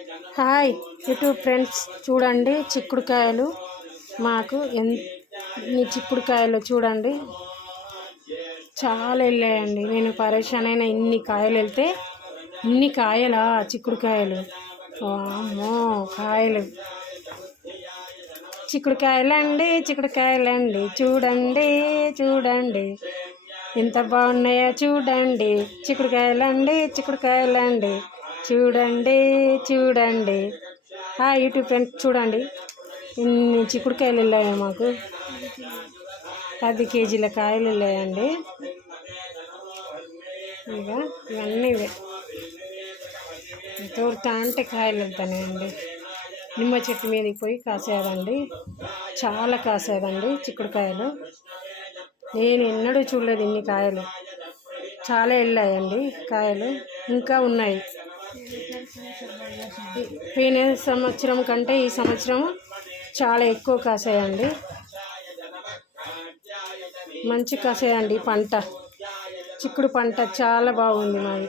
Hi YouTube friends చూడండి చిక్కుడుకాయలు. మాకు ఎన్ని చిక్కుడుకాయలు చూడండి. చాలా వెళ్ళాయండి. నేను పరేషాన్ అయిన ఇన్ని కాయలు వెళ్తే ఇన్ని కాయలా చిక్కుడుకాయలు? అమ్మో కాయలు. చిక్కుడుకాయలండి చిక్కుడుకాయలండి చూడండి చూడండి. ఎంత బాగున్నాయో చూడండి. చిక్కుడుకాయలండి చిక్కుడుకాయలండి. చూడండి చూడండి. యూట్యూబ్ ఫ్రెండ్స్ చూడండి. ఇన్ని చిక్కుడుకాయలు వెళ్ళాయి మాకు? పది కేజీల కాయలు వెళ్ళాయండి. ఇక ఇవన్నీ ఇవే. తోడుతా అంటే కాయలు వెళ్తానండి నిమ్మ చెట్టు మీదకి పోయి కాసేదండి. చాలా కాసేదండి చిక్కుడుకాయలు. నేను ఎన్నడూ చూడలేదు ఇన్ని కాయలు. చాలా వెళ్ళాయండి కాయలు. ఇంకా ఉన్నాయి. పోయిన సంవత్సరం కంటే ఈ సంవత్సరం చాలా ఎక్కువ కాసాయండి. మంచి కాసాయండి పంట. చిక్కుడు పంట చాలా బాగుంది మాది.